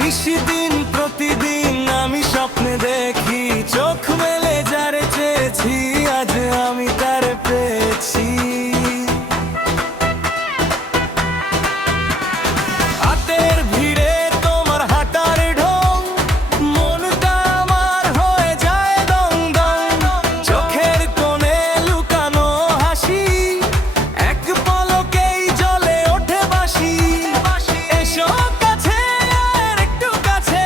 নিশিদিন প্রতিদিন আমি স্বপ্নে দেখি, চোখ মেলে যারে চেয়েছি আজ আমি তারে পেয়েছি। হাতের ভিড়ে তোমার হাঁটার ঢং, মনটা আমার হয়ে যায় দং দং। চোখের কোণে লুকানো হাসি, এক পলকেই জ্বলে ওঠে বাঁশি। এসো কাছে আর একটু কাছে,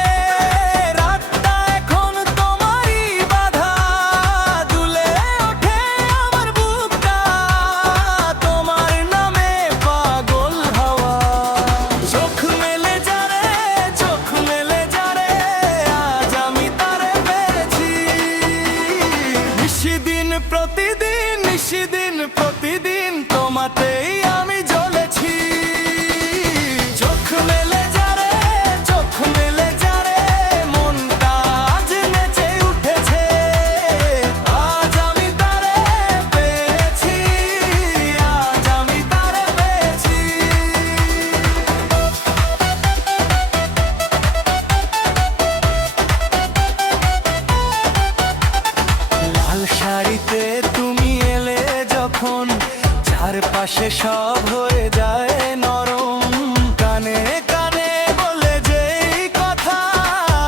রাতটা এখন তোমারই বাধা। দুলে ওঠে আমার বুকটা, তোমার নামে পাগল হওয়া। চোখ মেলে যারে, চোখ মেলে যারে, আজ আমি তারে পেয়েছি। নিশিদিন প্রতিদিন, নিশিদিন প্রতিদিন তোমাতেই আমি জ্বলেছি। চোখ মেলে যারে, চোখ মেলে যারে, মনটা আজ নেচে উঠেছে। আজ আমি তারে পেয়েছি, আজ আমি তারে পেয়েছি। লাল শাড়িতে তুমি এলে যখন, চারপাশে সব হয়ে যায় নরম। কানে কানে বলে যেই কথা,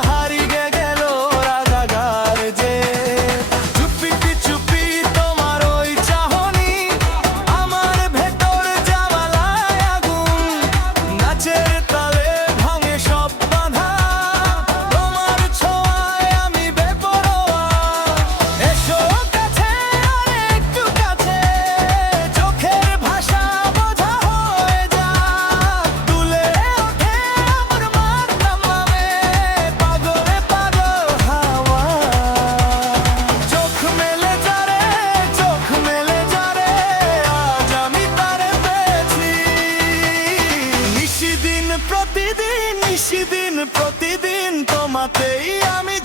হারিয়ে গেল রাগাগার যে। চুপি চুপি তোমার ওই চাহনি, আমার ভেতর জ্বালায় আগুন। নাচের তালে ভাঙে সব বাধা, তোমার ছোঁয়ায় আমি বেপরোয়া। এসো কাছে আর একটু কাছে, চোখের ভাষা বোঝা হয়ে যাক। তুলে ওঠে আমার মাথা নামে, পাগলে পাগল হাওয়া। চোখ মেলে যারে, চোখ মেলে যারে, আজ আমি তারে পেয়েছি। নিশিদিন প্রতিদিন, নিশিদিন প্রতিদিন তোমাতেই আমি